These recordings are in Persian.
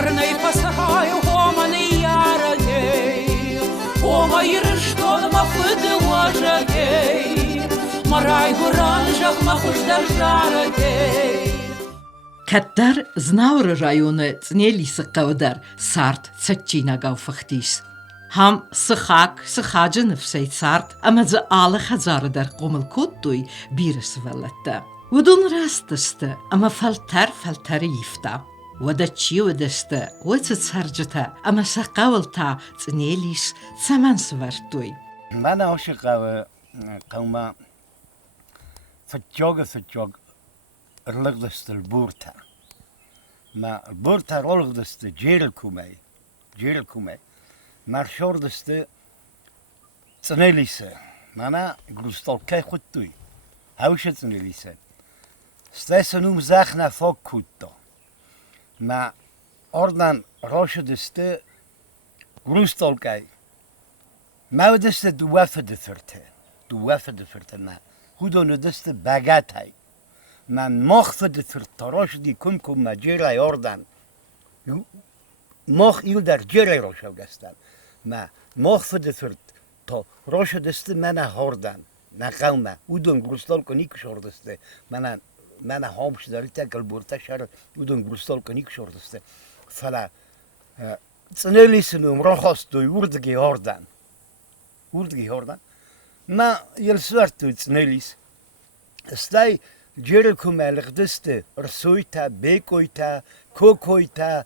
Марнай пасахай хоманы ярагей, хома ирыштон мафыды важагей, марай гуранжах махуждар жарагей. Каттар знавры районы Цънелисы қавдар сарт цачина гауфахтис. Хам сыхак сыхаджынов сей сарт, амазы алы хазарыдар қомыл коттуй бирыс валатта. Удун растысты, ама фалтар ифта. Вада чи вадасты, вацы царджыта, ама сақавылта Цънелис саманс вартуй. Мана оши қаума фатчога рылығдысты бурта. Ма бурта рылығдысты хъæумæй. Маршордысты Цънелисы. Мана грустолкай хуттуй. Хаушы Цънелисы. Стесенум захна фок хутто. Ма ордан рошыдысты грустолкай. Маудысты дуафыды фырты. Ма худонудысты багатай. من مخ فد فرتراش دی کم مجرای آردن مخ ایل در جرای روشو گستن ما مخ فد فرت تا روشو دسته من هاردن نه قومه اودون گرستال کنی کش آردسته من هامش داری تکل برته شر اودون گرستال کنی کش آردسته فلا Цънелис нумро хостой урдги ордан ما يلسورتو Цънелис стай جرکو ملقدسته رسویتا بیکویتا کوکویتا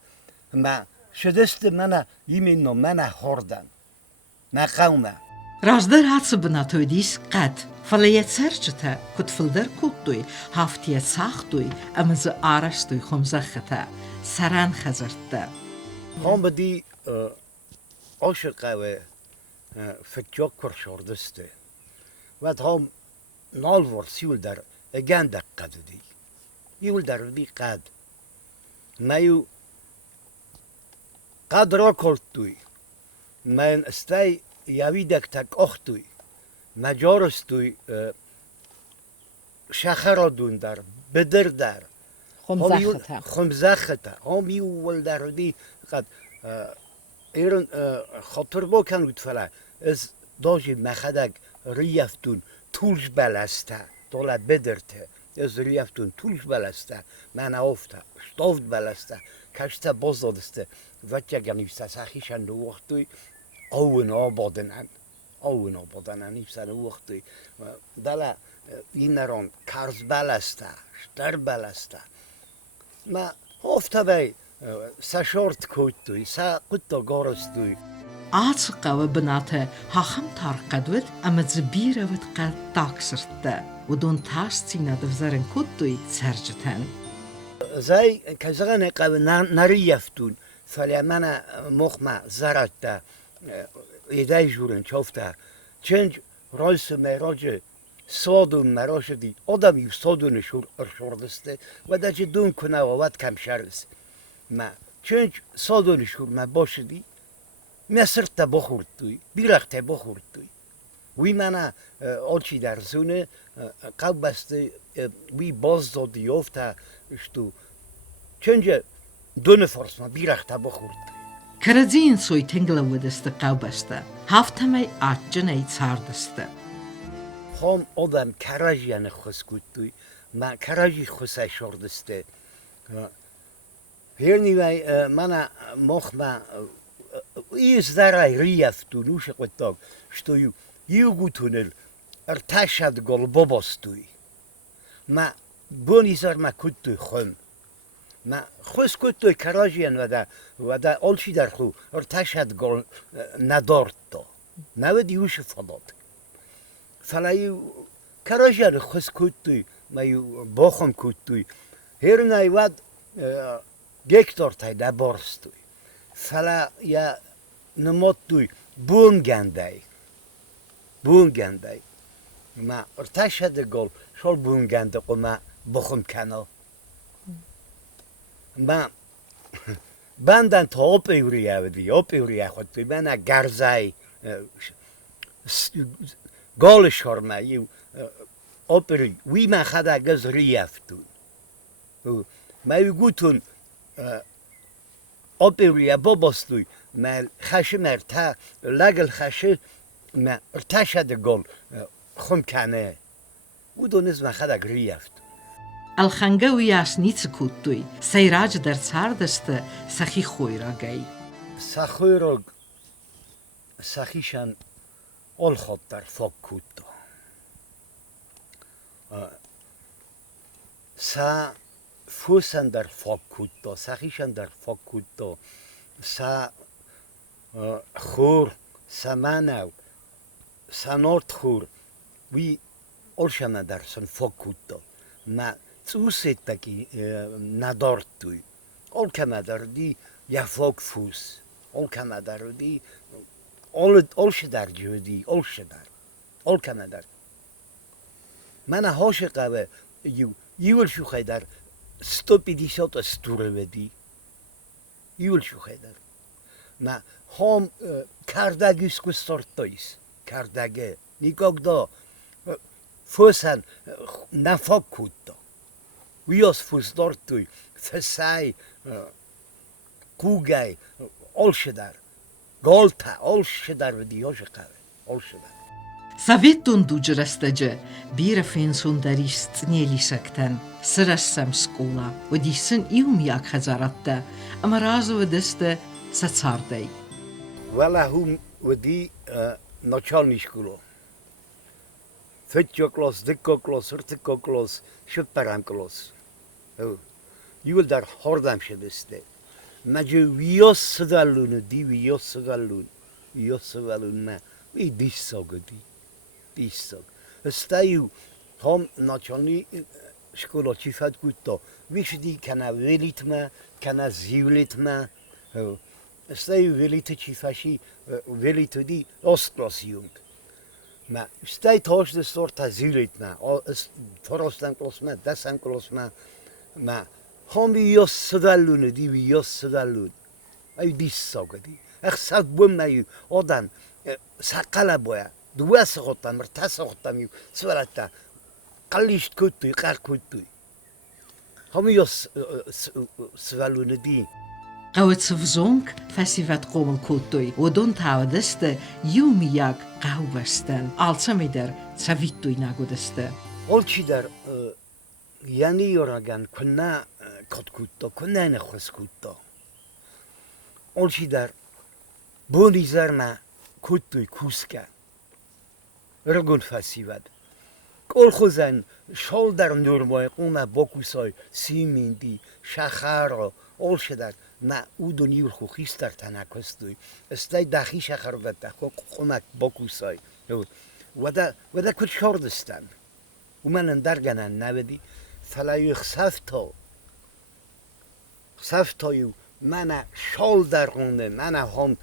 ما شدست منه یمینو منه خوردن نه قومه راجدر هاتسبنا تویدیس قد فلیت سرچتا کت فلدر کتوی هفتیت ساختوی امز آرشتوی خمزختا سران خزرتا هم بدی عاشقه و فتجاک کرشاردسته و هم نالور سیول در اگان دقت دی یول در بی قد مایو قد را کردوی من استی یاوی دکتک اختوی مجارستوی شخرا دون در بدر در خمزختا هم یول در بی قد ایران خاطر با کنود فلا از داجی مخدک ریفتون تولش بلسته دولا بدرته از ریفتون تولش بلسته من افته شتافت بلسته کشته باز دادسته وچه گنیفسته سخیشن دو وقتوی آون آبادنن نیفسن دو وقتوی دلا این نران کرز بلسته شتر بلسته ما افته بای سشارت کوتوی سا قطع گارستوی آتسقه و بناته هاخم تارقدود اما زبیره ود قد تاکسرته و دون تاستینا دفزارن کتوی سرجتن زای کزغن قوی نریفتون فلی من مخمه زرده ایده جورن چافته چنج رایس میراج سادون مراج دی آدمی سادون شوردسته و دا چه دون کنه و وقت کم شرس ما چنج سادون شور ما باشدی مصر تا بخورد توی بیرخ تا بخورد توی وی منه آچی در زونه قلب بسته وی باز دادی یافته اشتو چنج دونه فرس ما بیرخ تا بخورد کرزین سوی تنگله ودسته قلب بسته هفته می آتجنه چاردسته خام آدم کراجیان خوز کود توی ما کراجی خوزه شوردسته هرنی وی منه مخمه ایز درای ریفتو نوش قطاق شتویو یوگو تونل ارتشد گل باباستوی ما بونی زار ما کد توی خم ما خوز کد توی کراجیان و دا آلچی در خو ارتشد گل ندارد تا نود یوش فلاد فلایو کراجیان خوز کد توی ما یو باخم کد توی هرنای ود گکتار تای دا بارستوی فلا یا نماد توی بون گندای ما ارتش هده گل شال بون گنده قو ما بخم کنال ما بندن تا آپ ایوریه خود توی من گرزای گال شارمه یو آپ ایوری وی من خدا گز ریفتون ما یو گوتون آبروی باباستوی مال خش مرتا لگل خش ما ارتشد گل خم کنه و دونز مخدق ریفت الخنگه و یاس نیت کودوی سیراج در سردست سخی خوی را گی سخوی را سخیشان آل خود در فاک کودتا سا فوسن در فاک کودتا سخیشان در فاک کودتا سا خور سا منو سا نورد خور وی آلشان در سن فاک کودتا ما توسیت تکی ندارد توی آل کم در دی یا فاک فوس آل کم در دی آل شدر جودی آل شدر آل کم در من هاش قوه یول شو خیدر ستوپی دیشات استوره بدی یول شو خیدر ما هم کردگیس کستارت دایس کردگه نیکاک دا فوسن نفاک کود دا ویاس فوس دارت توی فسای کوگای آل شدر گالتا آل شدر بدی هاش قوه آل شدر Советун дуджрастаджа бира фенсун дарис Цънелисактан сырassam скула одисын иумяк хазаратта ама разова дыста сацардай. Вала хум води начальный школу. Фетчо класс, дикко класс, ртикко класс, шутпарам класс. Юл дар хордам шедесте. Маджу виос сгалуну ди виос сгалун ма ви диссагоди. Диссаг. Стаю хом начальный школа чифат гутто. Вишди кана велитма, кана зивлитма. Стаю велите чифаши велитоди осткласс юнг. Maar steeds hoort de soort azielheid na. Vooral klas met, dat zijn klas met. Maar gaan we jos doen, die we jos doen. Hij die zeggen die. Ik zeg boem naar je. O dan, sakala boya. Doe ze goed dan, maar dat ze goed dan je. Zwaarta. Kalish kutu, kar kutu. Gaan we jos doen die. قوتسفزونك فسيفات قوم كوتوي ودون تاودست يومياك قهوستن alsameder سافيتوي ناغودست Olçi der yani yoragan kunna kotkutto kunna ne khoskutto. Olçi der bonizarma kuttoy kuska. Rgun fasivad. Kol khozan shol der nurmoy quma bokusoy simindi shakharo olçi der ما او دنیور خویست در تنکستوی استای داخی شخر بده قومک باکوسای و دا کد شاردستن و من اندرگنن نبدی فلایو خسفتایو من شال در خونده من هم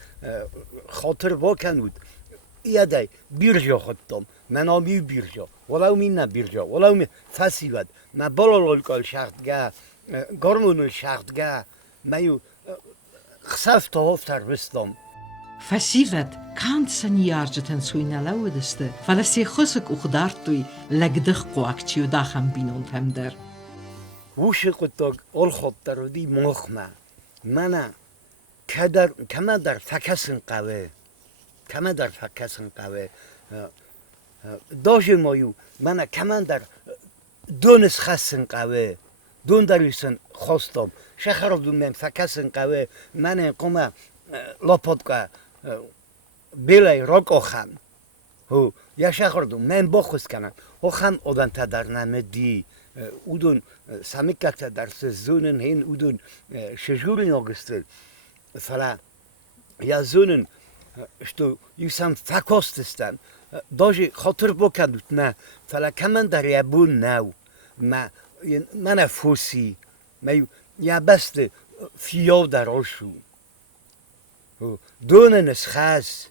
خاطر باکنود ایده بیرجا خودتم من آمی بیرجا ولو مین بیرجا ولو می فسی بد من بالا لالکال شختگه گرمونو شختگه مایو خسفت هفتر بستم. فسیفت کانت سنیارجتن سوینا لودسته فلسی خسک اخدارتوی لگدخ قواکچیو داخم بینون تمدر. وش قطع آل خاطر ودی مخمه. من کم در فکسن قوه. داجی مایو من کم در دونس خسن قوه. دون دریسن خواستم. شخر من فکسن قوه من قوم لاپادکا بیلی راک آخم یا شخر من باخوز کنم آخم آدم تا در نمدی اودون سمیکت در سزونن هین اودون شجورین آگستر فلا یا زونن شتو یوسم فکاستستن داجی خاطر بکندوت نه فلا کمن در یبون نو من فوسی یا بست فیاو در آشو دون نسخاس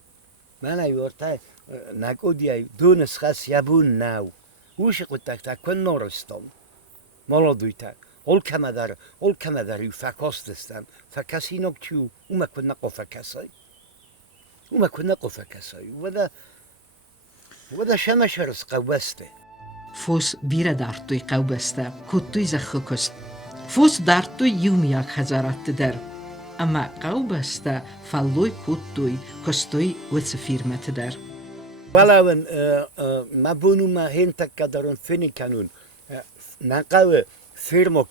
من ایورتا نگودی دون نسخاس یبون نو وش قطعه تکن نارستم مالا دویتا اول کم در یو فکاستستم فکاسی نکچو اومه کن نقو فکاسای و دا شمش رس قوسته فوس بیره دارتوی قوبسته کتوی زخکست فوس دارتوی یومیاک هزارات در اما قوبسته فلوی کودوی کستوی وچه فیرمت در. ولو ما بونو ما هنتك كدرون فيني كانون نقاو فيرمو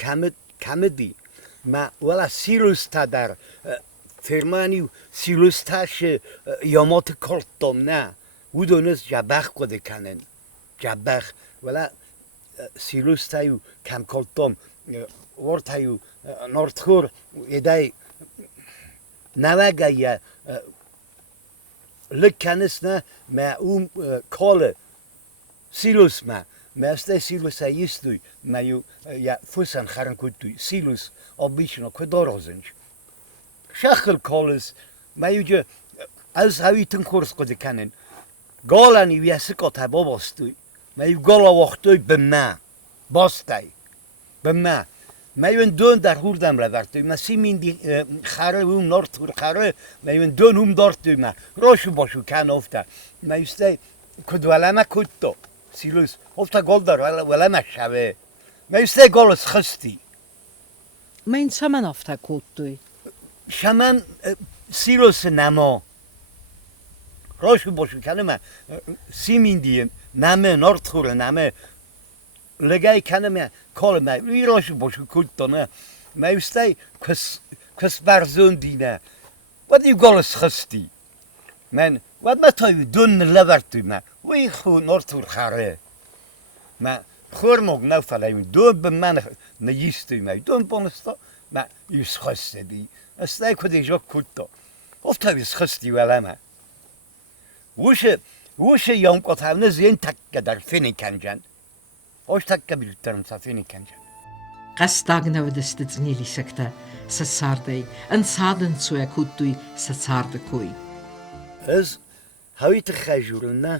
كامدي ما ولا سيلوستا در فيرمانيو سيلوستاش يومات كولتوم نا ودونس جابخ قد كانن جابخ ولا سيلوستايو كام كولتوم ورتايو نورتخور يداي نواغايا لکنسنا ما کال سیلوس ما است سیلوس ایستوی ما یو یا فوسان خرن کودوی سیلوس آبیشنا کدارازنج شخل کالس ما یو جو از هایی تنکورس قد کنن گالانی ویسکات هبا باستوی ما یو گالا وقتوی به ما باستای به ما یون دون در هوردم لبرتوی ما سیمین دی خاره اون نارت هور خاره ما یون دون هم دارتوی ما راشو باشو کن افته ما یسته کد ولما کدتو سیلوس افته گل دار ولما شوه ما یسته گلس خستی ما این شمن افته کدتوی شمن سیلوس نما راشو باشو کنه ما سیمین دی نمه نارت هور نمه لگای کنه ما کال ما ویراش باشو کدتانه ما یسته کس برزون دینه ود یو گالس خستی من ود ما تایو دون لبرتوی ما وی خو نارتور خاره ما خور موگ نو فلایم دون به من نیستوی ما دون بانستا ما یوس خسته دی استه کدی جا کدتا افتا یوس خستی ولی ما وشه یام قطعه زین تکه در فینی کنجن Hoş takka birlikterim safini kence. قستاغنا ودست Цънелис سساردي ان سادن سوى كوتوي سسارد كوي از هاويت خاجورنا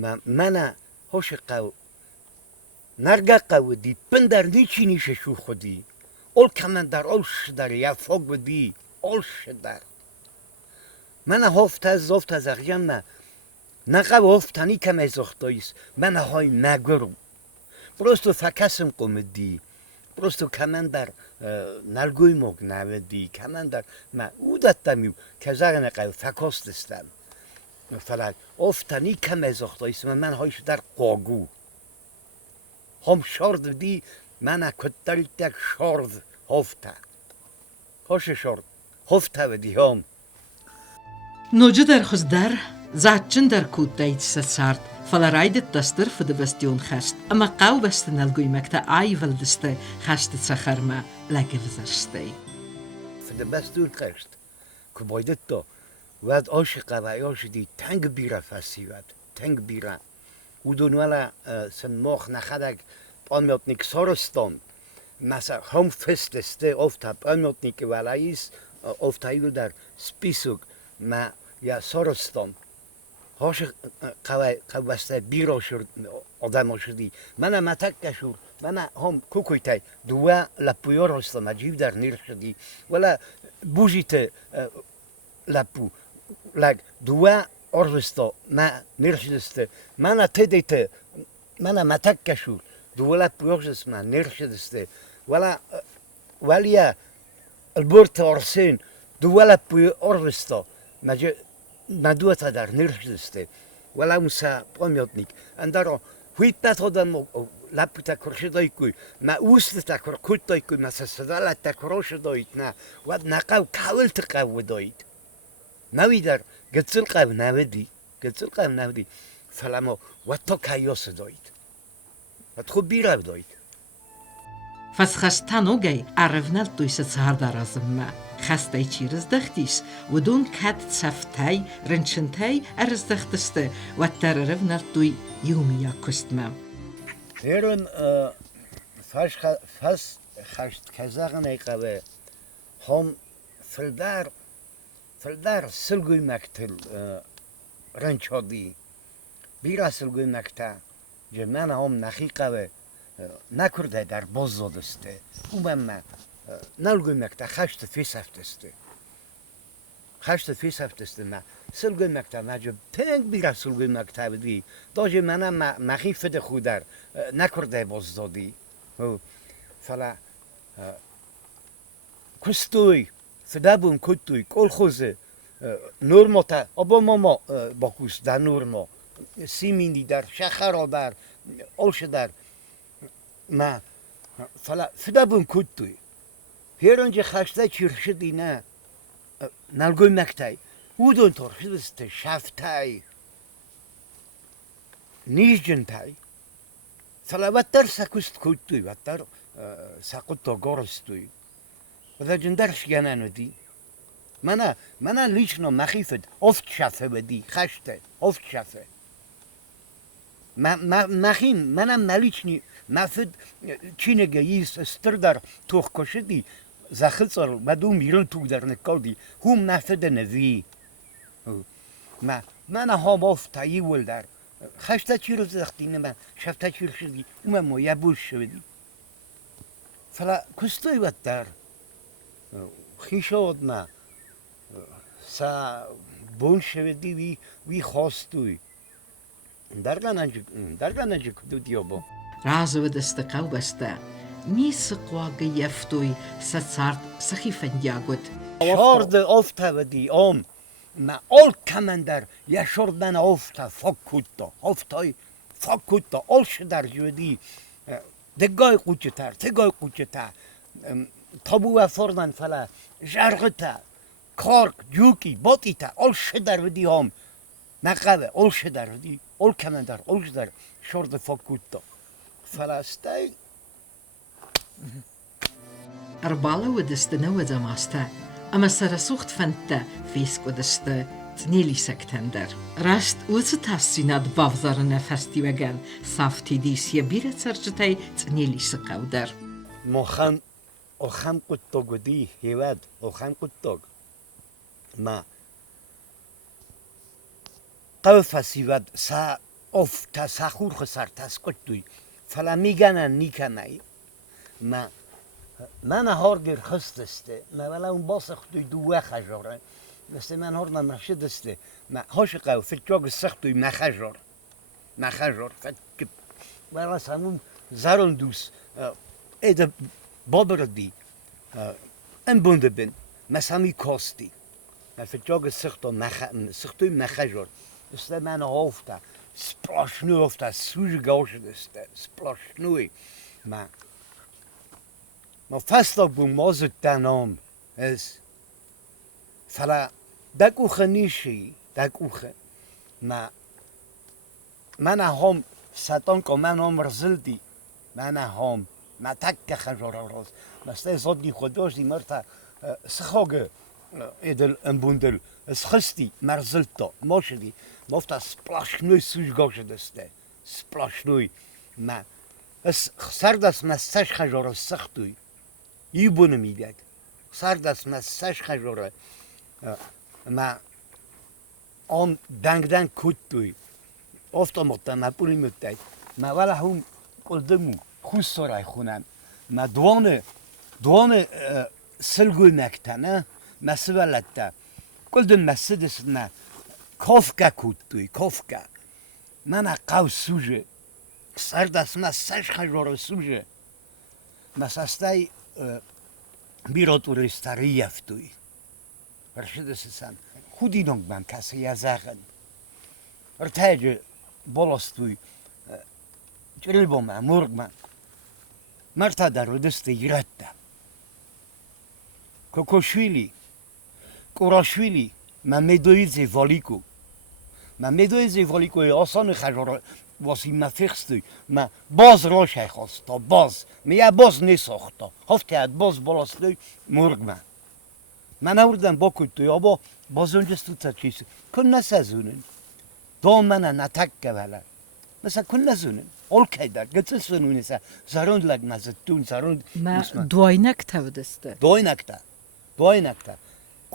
ما منا هوش قاو نرگا قاو دي پندر نیچی نیشه شو خودی اول کمن در اولش در یا فوق بدی اولش در منا هفت از زفت از اغیم نه نقاو هفتانی کم از اختاییست منا های نگرم Просто факасым комеди, просто камандар налгой мог наведи, камандар ма удаттамю казарна қай факостестам. Фалат офтани камезохтойс ман хойш дар қогу. Хом шорд ди мана котталтак шорд хофта. Хош шорд хофта веди хом. نوجه در خزدر زادچن در کودتایت سسارد فلرايدت دستر في دبستيون خست اما قاو بستن القيمكتا اي فلدسته خست تسخرما لكن زرستي في دبستون خست كبايدتو واد عاشق و عاش دي تنگ بيرا فسيوات تنگ بيرا ودون ولا سن موخ نخدك پاميوتنيك سارستان مثلا هم فستسته افتا پاميوتنيك ولایس افتا ایو در سپیسوک ما یا سارستان هاش قواسته بیرا شد آدم شدی من متک شد من هم کوکویتای دوا لپویار هستم عجیب در نیر شدی ولی بوجیت لپو لگ دوا آرزستا من نیر شدسته من تدیت من متک شد دوا لپویار شدست من نیر شدسته ولی البرت آرسین دوا لپویار آرزستا ندوت در نرشدسته ولی موسا پامیاتنیک اندارا هیچ نتادن لپو تکرش دایی کوی ما اوست تکر کل دایی کوی مثلا صدال تکرش دایید نه و نقاو کول تقاو دایید نوی در گتزل قاو نودی فلما و تا کیاس دایید و تو بیرو دایید فسخستانو گی عرفنال توی سهر درازم ما خسته چیرز دختیس و دون کت صفتای رنچنتای ارز دختسته و تررفنال توی یومیا کستمم ایرون فس خشت کزاغن ایقوه هم فلدر سلگوی مکتل رنچادی بیرا سلگوی مکتا جمعن هم نخیقوه نکرده در باز زادسته اومم نلگوی مکتا خشت فیس هفتسته ما سلگوی مکتا مجب تنگ بیره سلگوی مکتا بدی داجه منم مخیفت خودر نکرده باز دادی فلا کستوی فدابون کتوی کل خوزه نورما تا آبا ماما باکوس در نورما سیمینی در شخرا در آلش در ما فلا فدابون کتوی هرانجا خشته چرشدی نه نلگوی مکتای ودون ترشدست شفتای نیجن تای فلا وتر سکست کتوی وتر ساقط گورستوی وذا جندرش جنانو دی منا لیچنو مخیفت افت شفه بدی خشته افت شفه مخین منم نلیچنی مفد چینگه ییس استردر توخ کشدی زخلصر بدو میرون تو در نکادی هم مفد نوی من هم افت تاییول در خشته چی رو زختی نمه شفته چی رو شدی اومه ما یبوش شدی فلا کستوی وقت در خیشاد ما سا بون شدی وی خواستوی درگاننجی کدو دیابا رازو دست قو بسته نیس قواقع یفتوی سارت سخیفن یاگود شارد افته ودی ما آل کمندر یشوردن افته فکوتا افتای فکوتا آل شدر جودی دگای قوچه تابو و فردن فلا جرغتا کارک جوکی باتی تا آل شدر ودی نقوه آل شدر ودی آل کمندر آل شدر شرد فاکوتا فلا استای اربالا و دست نو دماسته اما سرسوخت فنته فیسک و دست Цънелис актендер. Раст уцытассинат бавзарына фестивеген сафти дисия бире царчатай Цънелис қавдер. Мохан охам куттогуди хевад охам куттог. Ма قوفسیواد سا افت سخور خسر تسکتوی فلا میگنن نیکنای من هار گر خستسته ما ولا اون باسختوی دوه خجاره مثل من هار نمرشد استه ما هاش قو فتجاگ سختوی مخجار فتجب ولا سامون زارون دوس ایده بابردی ان بونده بین مسامی کاستی ما فتجاگ سختوی مخجار Este men hoofda, splasnu hoofda, suge goosje deste, splasnui. Maar vast ook boem was het dan om is. Fala, dat uge nishi, dat uge. Maar men hom satan kom men hom rezulti, men hom, maar takke gejoros. Maar steeds op die godos die merta schoge edel een bundel. Es christi, maar zulto, moshdi. Mofta splashnuй sužgože deste, splashnuy. Ma, es sardas ma sash khajora sakhtuy. Yibunu midat. Sardas ma sash khajora. Ma, on dangdan kuttuy. Ofta motta ma puli muttay. Ma wala hum koldemu khus soray khunam. Ma duane silguy maktana, ma sivalatta. Koldun masidisna. Kofka kuttuy, kofka. Mana qav suje. Sardas ma sash khajora suje. Ma sastay biroturi stariyaftuy. Vershidesisan. Khudinong man kase yazagen. Ertage bolostuy. Trilboma, murgman. Marta darudeste yiratta. Kokoshvili. Kurashvili. ما مدویز والیکو آسان خجاره واسی ما فیخستوی ما باز روشه خواستا باز یا باز نساختا هفته باز بالاستوی مرگ من آوردم با کتوی آبا باز اونجستو تا چیزی کن نسازونن دام من نتکه ولی مثلا کن نزونن اول که در گتر سنونی سا زاروند لگ مزدون زاروند ما دوینک تودسته دوینک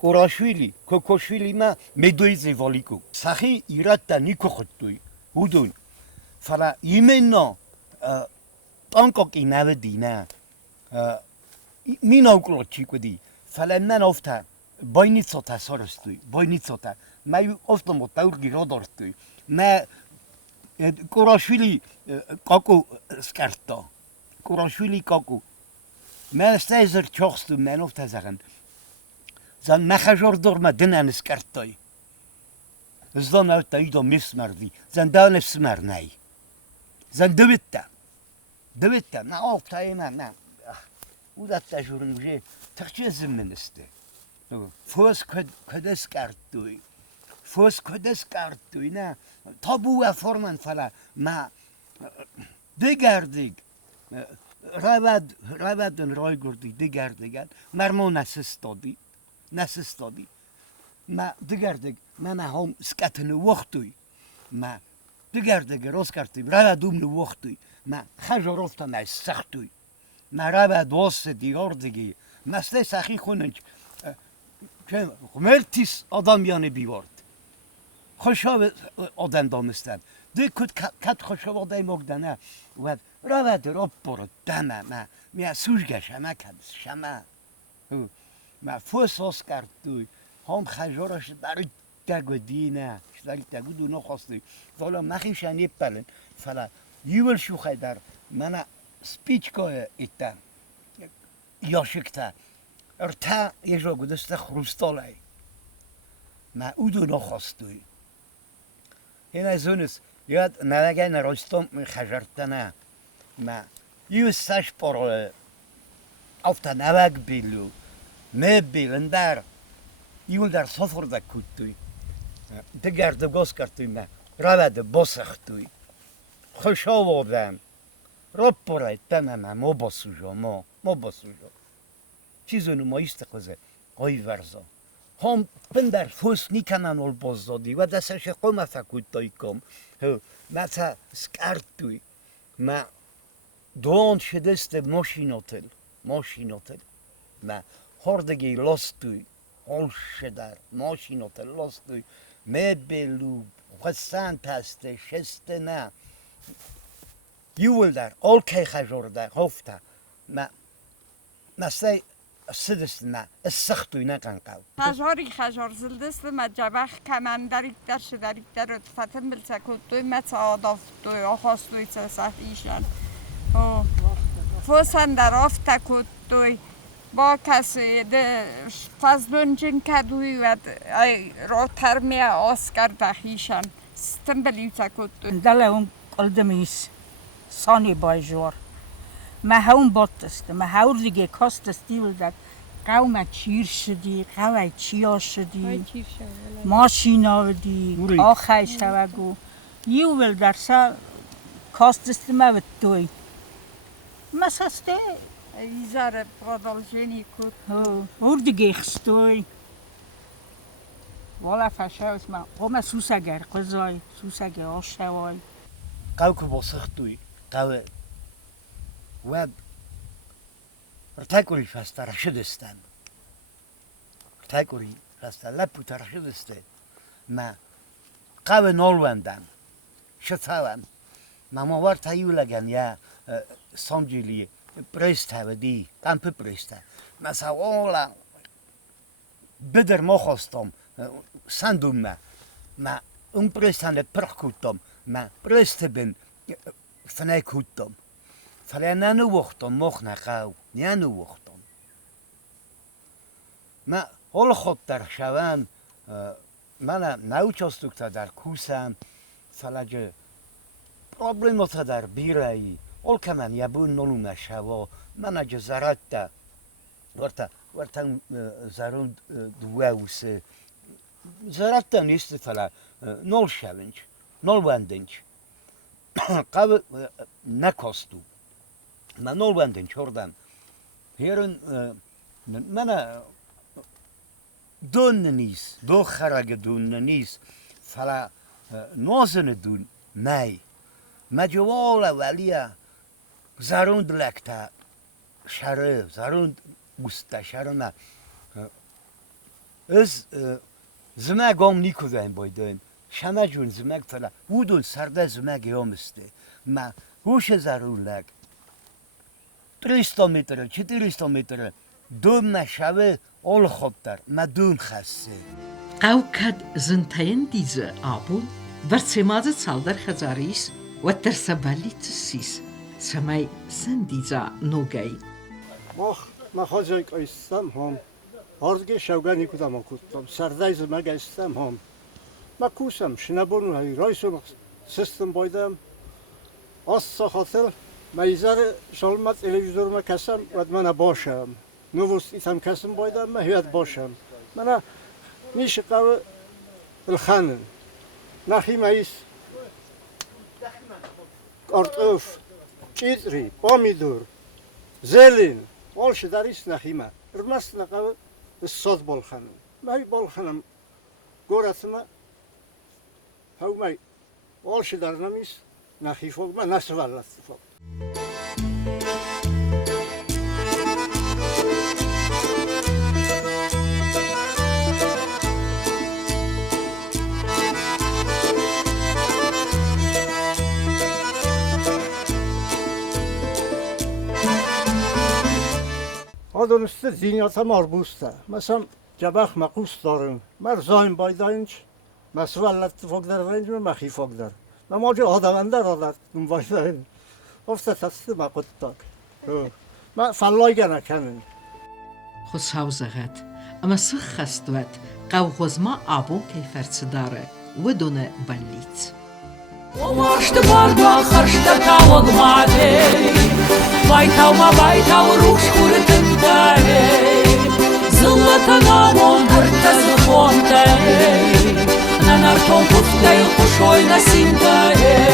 Kurashvili, Kokoshvili ma medoize valiku. Sahi irata niko khotui. Udun. Fala imeno tankok inavdina. Mina uklochikudi. Fala man ofta boinitsota sorostui. Boinitsota. Ma ofta motaur girodortui. Ma Kurashvili kaku skarta. Kurashvili kaku. Ma steizer chorstu man ofta zeggen. زن نخجور دورما دنن اسکرتای زن اوت ایدو میسمردی زن دان اسمر نی زن دویتا نه آب تای نه او دت تجربه میشه تخچه زمینسته فوس کدس کردوی نه تابو و فرمان فلا ما دیگردیگ روادن رای گردی دیگردیگن مرمو نسستادی ما دیگردیگ من هم سکتن وقتوی ما دیگردیگ روز کردیم روادوم نو وقتوی ما خجارفتا نه سختوی ما رواد واسه دیگردیگی مسئله سخی خوننج مرتیس آدم یانه بیورد خوشحال آدم دانستن دی کت خوشحال آدم مگدنه و رواد راب برد دمه ما سوشگه شمه کدس شمه ما فوساس کرد دوی هم خجارش برای دگو دینه شداری دگو دو نخواستی فلا مخیشن یپلن فلا یول شوخه در من سپیچ که ایتن یاشکتا ارتا یه جا گذاشته خروستاله ما او دو نخواستوی این از اونست یاد نوگه نراستم خجرتنه ما یو سش پر افتا نوگ بیلو بیلن در یون در سفر دا کتوی دیگر دگاز کردوی ما روید باسختوی خوش آوردم رب پرای تمام ما باسوجا ما باسوجا چیزونو ما استخوزه قای ورزا هم بندر فوس نیکنن ول بازدادی و دستش قوم فکوت دایی کم مثلا سکرد توی ما دوان شدست ماشیناتل ما هردگی لاست توی حال شدر ماشیناتل لاست توی مبلو خستن پسته شسته نه یول در آل که خجار در هفته ما مثلا سدست نه سختوی نکن قو خجار زلدست ما جبخ کمن دریکتر شدریکتر فتن بلسکوت دوی مت آداف دوی آخاست دوی صحیشن فوسن در آفت کوت دوی با کسی فضلون جن کدوی و را ترمیه آسکر دخیشن ستن بلیسکوت دوی دل اون قلدمیس سانی بای جور ما هم باتست ما هاور دیگه کاست دیول داد قوم چیر شدی قوی چیا شدی ماشینا دی آخای شوگو یوول در سال کاست ما بتوی مساسته ایزار پادال جنی کود هور دیگه خستوی والا فشاوس ما قوم سوسگر قضای سوسگر آشوای قو که باسختوی قو و ارتاکوری فسته رشدستن ارتاکوری فسته لپو ترشدسته ما قو نولوندن شتاون ما موار تایولگن یا سانجیلی پرسته و دی کمپ پرسته مثلا والا بدر ما خواستم سندوم ما اون پرستن پرخ کودم ما پرسته بین فنای کودم فلا نانو وقتم مخ نخاو نیانو وقتم ما حال خود در شوان من نوچاستوکتا در کوسم فلا جه پرابلماتا در بیرایی حال که من یبون نلو نشوا من جه زرد ورطا زرون دووسه زرد نیست فلا نل شونج نل وندنج قبل نکاستو من نول بندن چردم هیرون من دون نیست دو خرگ دون نیست فلا نازن دون نه مجوال ولیا زاروند لکتا شره زاروند گسته شره نه از زمه گام نیکو دایم بایدن شما جون زمه فلا بودون سرده زمه گیامسته ما هوش زارون لک 300 متر 400 متر دوم نشوه all خودتر مدون خسته قوكد زنتين ديزة آبون برسمازة صالدر خزاريس وترسبالي تسيس سماي سنديزة نوغاي ما خواجه ایستم هم Ордге шавгани кудам окутам. Сардайз магастам хам. Макусам шинабону ҳай ройсом систем бойдам. Ас сахател майзар шалма телевизор ма касам вад мана бошам. новости там касам бойдам ма ҳият бошам. Мана мишқав илхан. Нахи майс картоф, читри, помидор, зелень. Олш дарис нахима. Рмас нақав сот болханам. Май болханам горатма хъæумæй. Олш дарнамис нахифог ма насвалластфог. آدونسته زینیاتم آربوسته مثلا جبخ مقوس دارم مر زایم بایداینچ مسئولت فوق در رنج مخی فوق در ما جو آدمنده را در دون بایداین افته تسته مقود تاک ما فلای گنه کنن خس هاوزغت اما سخ خستوت قوغزما آبو کیفرت داره و دونه بلیت Omashtë barba kharshtë tawag madej Vajtaw ma vajtaw rush kur të mdalej Zëllët të namon kërtë zëfonte Në narton kuftej kushoj në sintej